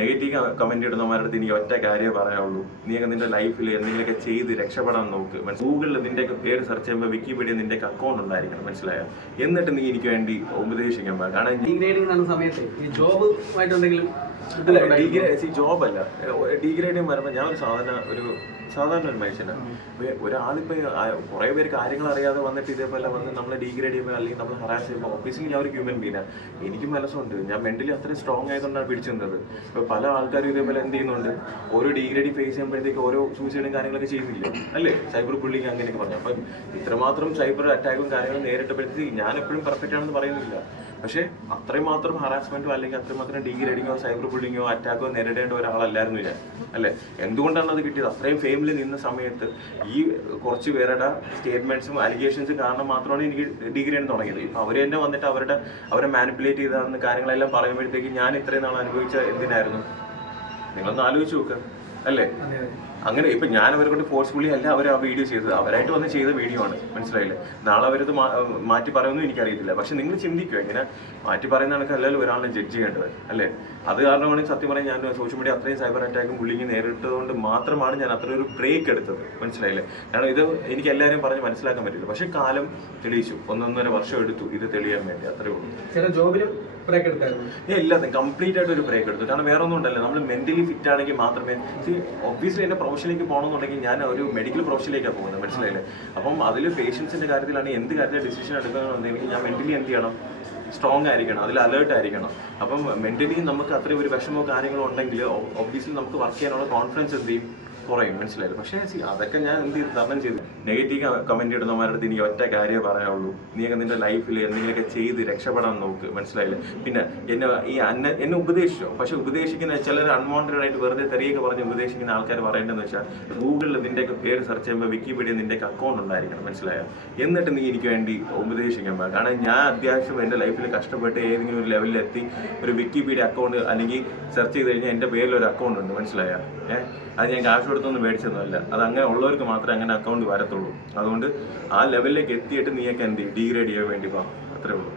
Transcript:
Negative comment ഇടുന്നവരുടെ അടുത്ത് എനിക്ക് ഒറ്റ കാര്യമേ പറയാനുള്ളൂ. നീയൊക്കെ നിന്റെ ലൈഫിൽ എന്തെങ്കിലുമൊക്കെ ചെയ്ത് രക്ഷപ്പെടാൻ നോക്ക്. ഗൂഗിളിൽ നിന്റെയൊക്കെ പേര് സെർച്ച് ചെയ്യുമ്പോൾ വിക്കിപീഡിയ നിന്റെ അക്കൗണ്ട് ഉണ്ടായിരിക്കണം. മനസ്സിലായോ? എന്നിട്ട് നീ എനിക്ക് വേണ്ടി ഉപദേശിക്കാൻ പാടില്ല. കാരണം ഡിഗ്രേഡിംഗ് സമയത്ത്. ജോബുമായിട്ട് എന്തെങ്കിലും അല്ല ഡിഗ്രേഡ് ജോബ് അല്ല. ഡിഗ്രേഡിങ് വരുമ്പോൾ ഞാൻ ഒരു സാധാരണ ഒരു സാധാരണ ഒരു മനുഷ്യനാണ് ഒരാളിപ്പോ കുറെ പേര് കാര്യങ്ങൾ അറിയാതെ വന്നിട്ട് ഇതേപോലെ വന്ന് നമ്മളെ ഡിഗ്രേഡ് ചെയ്യുമ്പോൾ അല്ലെങ്കിൽ നമ്മൾ ഹറാസ് ചെയ്യുമ്പോൾ ഓഫീസിൽ ഞാൻ ഒരു ഹ്യൂമൻ ബീനാണ് എനിക്കും മനസ്സുണ്ട്. ഞാൻ മെന്റലി അത്രയും സ്ട്രോങ് ആയതുകൊണ്ടാണ് പിടിച്ചു നിന്നത്. ഇപ്പൊ പല ആൾക്കാരും ഇതേപോലെ എന്ത് ചെയ്യുന്നുണ്ട്? ഓരോ ഡിഗ്രേഡി ഫേസ് ചെയ്യുമ്പോഴത്തേക്ക് ഓരോ സൂസൈഡും കാര്യങ്ങളൊക്കെ ചെയ്യുന്നില്ല? അല്ലേ? സൈബർ ബുള്ളിങ് അങ്ങനെയൊക്കെ പറഞ്ഞു. അപ്പം ഇത്രമാത്രം സൈബർ അറ്റാക്കും കാര്യങ്ങളും നേരിട്ടപ്പോഴത്തേക്ക് ഞാൻ എപ്പോഴും പെർഫെക്റ്റ് ആണെന്ന് പറയുന്നില്ല. പക്ഷേ അത്രയും മാത്രം ഹറാസ്മെന്റോ അല്ലെങ്കിൽ അത്രയും മാത്രം ഡിഗ്രേഡിങ്ങോ സൈബർ ബുള്ളിങ്ങോ അറ്റാക്കോ നേരിടേണ്ട ഒരാളല്ലായിരുന്നു ഞാൻ. അല്ലേ? എന്തുകൊണ്ടാണ് അത് കിട്ടിയത്? അത്രയും ഫെയിമിൽ നിന്ന സമയത്ത് ഈ കുറച്ച് പേരുടെ സ്റ്റേറ്റ്മെന്റ്സും അലിഗേഷൻസും കാരണം മാത്രമാണ് എനിക്ക് ഡിഗ്രേഡ് തുടങ്ങിയത്. ഇപ്പൊ അവർ തന്നെ വന്നിട്ട് അവരുടെ അവരെ മാനിപ്പുലേറ്റ് ചെയ്താണെന്ന് കാര്യങ്ങളെല്ലാം പറയുമ്പോഴത്തേക്ക് ഞാൻ ഇത്രയും നാൾ അനുഭവിച്ച എന്തിനായിരുന്നു? നിങ്ങളൊന്ന് ആലോചിച്ച് നോക്കുക അല്ലേ? അങ്ങനെ ഇപ്പൊ ഞാൻ അവരെ കൊണ്ട് ഫോഴ്സ്ഫുള്ളി അല്ല അവർ ആ വീഡിയോ ചെയ്തത്. അവരായിട്ട് വന്ന് ചെയ്ത വീഡിയോ ആണ്. മനസ്സിലായില്ലേ? നാളെ അവരത് മാറ്റി പറയുമെന്നും എനിക്കറിയത്തില്ല. പക്ഷെ നിങ്ങൾ ചിന്തിക്കുക ഇങ്ങനെ മാറ്റി പറയുന്ന കണക്ക് അല്ലല്ലോ ഒരാളെ ജഡ്ജ് ചെയ്യേണ്ടത് അല്ലേ? അത് കാരണമാണ് സത്യം പറയാൻ ഞാൻ സോഷ്യൽ മീഡിയ അത്രയും സൈബർ അറ്റാക്കും ബുള്ളിങ് നേരിട്ടതുകൊണ്ട് മാത്രമാണ് ഞാൻ അത്ര ഒരു ബ്രേക്ക് എടുത്തത്. മനസ്സിലായില്ലേ? കാരണം ഇത് എനിക്ക് എല്ലാവരും പറഞ്ഞ് മനസ്സിലാക്കാൻ പറ്റില്ല. പക്ഷെ കാലം തെളിയിച്ചു. ഒന്നൊന്നര വർഷം എടുത്തു ഇത് തെളിയാൻ വേണ്ടി. അത്രേ ഉള്ളൂ. ചില ജോബിലും ബ്രേക്ക് എടുത്തായിരുന്നു. ഇല്ല കംപ്ലീറ്റ് ആയിട്ട് ഒരു ബ്രേക്ക് എടുത്തു. കാരണം വേറെ ഒന്നും ഉണ്ടല്ലോ. നമ്മൾ മെന്റലി ഫിറ്റ് ആണെങ്കിൽ മാത്രമേ ഒബ്വിയസ്ലി എന്റെ പ്രൊഫഷനിലേക്ക് പോകണമെന്നുണ്ടെങ്കിൽ ഞാൻ ഒരു മെഡിക്കൽ പ്രൊഫഷനിലേക്കാണ് പോകുന്നത്. മനസ്സിലായില്ലേ? അപ്പം അതിൽ പേഷ്യൻസിന്റെ കാര്യത്തിലാണ് എന്ത് കാര്യത്തിൽ ഡിസിഷൻ എടുക്കുകയാണെന്നുണ്ടെങ്കിൽ ഞാൻ മെന്റലി എന്ത് ചെയ്യണം? സ്ട്രോങ് ആയിരിക്കണം. അതിൽ അലേർട്ട് ആയിരിക്കണം. അപ്പം മെന്റലി നമുക്ക് അത്രയും ഒരു വിഷമോ കാര്യങ്ങളോ ഉണ്ടെങ്കിൽ ഒബ്വിയസ്ലി നമുക്ക് വർക്ക് ചെയ്യാനുള്ള കോൺഫിഡൻസ് എന്ത് ചെയ്യും? കുറയും. മനസ്സിലായില്ല? പക്ഷേ അതൊക്കെ ഞാൻ എന്ത് ചെയ്തു? തരണം ചെയ്തു. നെഗറ്റീവ് കമന്റ് ഇടുന്നവരുടെ അടുത്ത് എനിക്ക് ഒറ്റ കാര്യമേ പറയാനുള്ളൂ. നീയൊക്കെ നിന്റെ ലൈഫിൽ എന്തെങ്കിലുമൊക്കെ ചെയ്ത് രക്ഷപ്പെടാൻ നോക്ക്. മനസ്സിലായില്ലേ? പിന്നെ എന്നെ ഈ അന്ന എന്നെ ഉപദേശിച്ചോ? പക്ഷെ ഉപദേശിക്കുന്ന ചിലർ അൺവാണ്ടഡ് ആയിട്ട് വെറുതെ തെറിയൊക്കെ പറഞ്ഞ് ഉപദേശിക്കുന്ന ആൾക്കാർ പറയേണ്ടതെന്ന് വെച്ചാൽ ഗൂഗിളിൽ നിന്റെയൊക്കെ പേര് സെർച്ച് ചെയ്യുമ്പോൾ വിക്കിപീഡിയ നിന്റെ അക്കൗണ്ട് ഉണ്ടായിരിക്കണം. മനസ്സിലായോ? എന്നിട്ട് നീ എനിക്ക് വേണ്ടി ഉപദേശിക്കാൻ പാടില്ല കാരണം ഞാൻ അത്യാവശ്യം എന്റെ ലൈഫിൽ കഷ്ടപ്പെട്ട് ഏതെങ്കിലും ഒരു ലെവലിൽ എത്തി ഒരു വിക്കിപീഡിയ അക്കൗണ്ട് അല്ലെങ്കിൽ സെർച്ച് ചെയ്ത് കഴിഞ്ഞാൽ എന്റെ പേരിൽ ഒരു അക്കൗണ്ട് ഉണ്ട്. മനസ്സിലായോ? ഏഹ് അത് ഞാൻ കാശ് കൊടുത്തൊന്നും മേടിച്ചതൊന്നുമല്ല അത് അങ്ങനെ ഉള്ളവർക്ക് മാത്രമേ അങ്ങനെ അക്കൗണ്ട് വരത്തുള്ളൂ. അതുകൊണ്ട് ആ ലെവലിലേക്ക് എത്തിയിട്ട് നീയൊക്കെ എന്ത് ഡീഗ്രേഡ് ചെയ്യാൻ വേണ്ടി പോകാം അത്രേ ഉള്ളൂ.